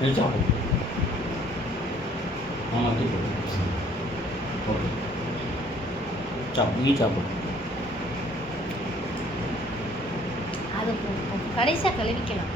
இது சாப்பிடு. ஆமாம் டீ போடு. ஓகே சாப்பிடு, நீ சாப்பிடு. அது கடைசியாக கழுவிக்கலாம்.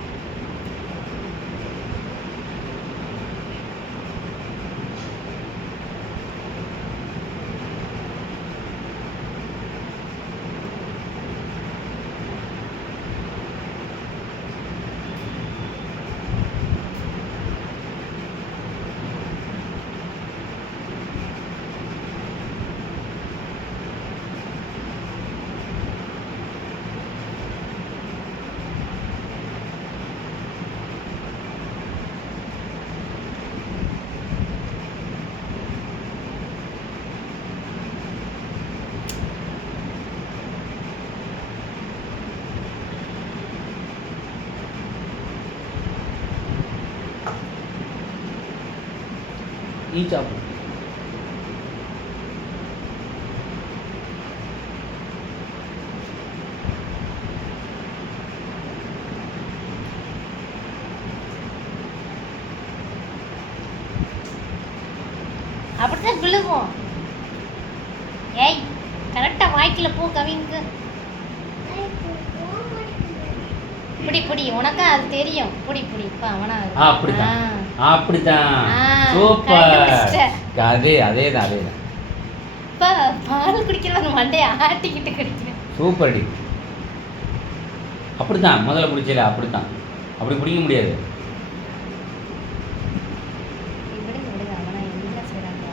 நீ சாப்பிடு. அப்படித்தான் விழுகும். ஏய் கரெக்டாக வாய்க்கில் போ கவினுக்கு. இப்படி இப்படி உனக்கா அது தெரியும். இப்படி இப்படி இப்போ அவனா அப்படித்தான் அப்படித்தான். சூப்பர். அதேதான். இப்போ பால் குடிக்கிறவங்க மண்டையை ஆட்டிக்கிட்டு குடிக்கிறேன். சூப்பர் டி. அப்படித்தான் முதல்ல பிடிச்சல. அப்படித்தான். அப்படி பிடிக்க முடியாது. விடுங்க அவனா என்ன செய்கிறாங்க.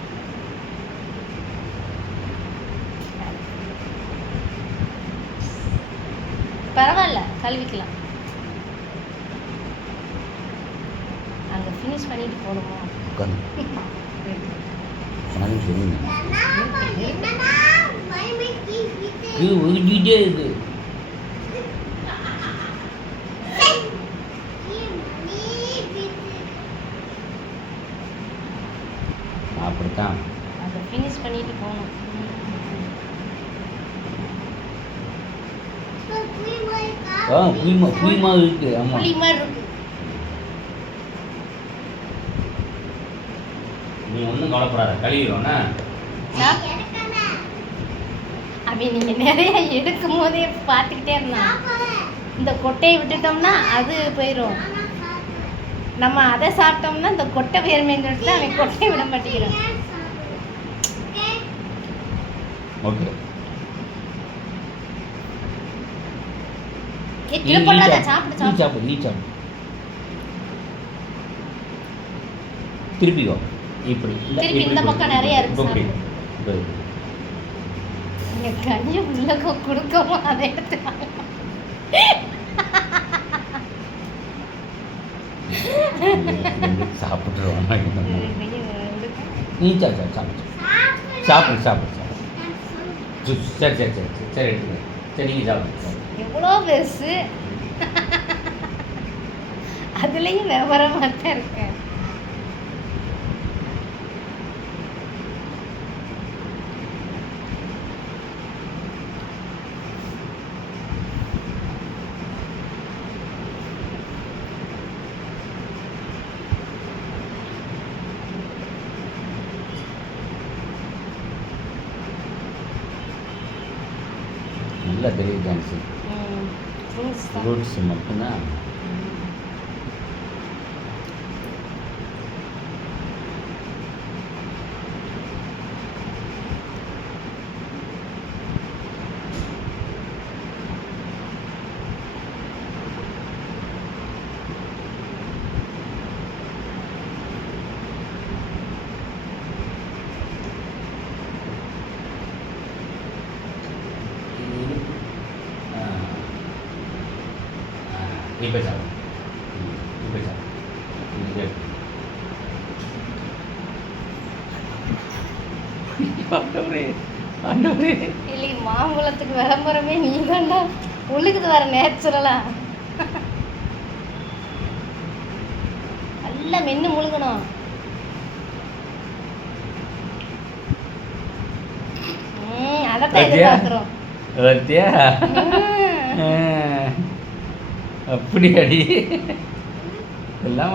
பரவாயில்ல கழுவிக்கலாம். அங்கே ஃபினிஷ் பண்ணிட்டு போடுமா. ஊட்டிகிட்டே இருக்கு. அப்படித்தான் அதை ஃபினிஷ் பண்ணிட்டு போகணும். புளிமா இருக்கு. ஆமாம் புளி மாதிரி இருக்கு. நீ ஒன்றும் கவலைப்படாத, கழுவிடுவோண்ணா. அப்படி நீங்கள் நிறைய எடுக்கும் போதே பார்த்துக்கிட்டே இருந்தான். இந்த கொட்டையை விட்டுட்டோம்னா அது போயிடும். நம்ம அதை சாப்பிட்டோம்னா இந்த கொட்டை போயிருமேன்னு சொல்லிட்டு அவன் கொட்டையை விட மாட்டேங்கிறான். ஓகே சாப்பிடு. நீ சாப்பிடு. திருப்பிக்கோ. இப்படி இந்த பக்கம் நிறைய இருக்கு. கையை உள்ள கொடுக்கமா அதை எடுத்து சாப்பிட்டுருவான். நீ சாப்பிடு. சரி எடுத்துக்க. சரி நீங்கள் சாப்பிடு. எவ்வளோ பெருசு. அதுலேயும் விவரமாக தான் இருக்கேன். நல்லா பெரிய சான்ஸு. ஃப்ரூட்ஸ் மட்டும்தான். இப்போ சாப்பிடு. இல்லை மாம்பழத்துக்கு விளம்பரமே நீ தான்டா. ஒழுகுது வர நேச்சுரலா. நல்லா மென்று முழுகணும். அதைத்தான் எதிர்பார்க்குறோம். அப்படி அடி எல்லாம்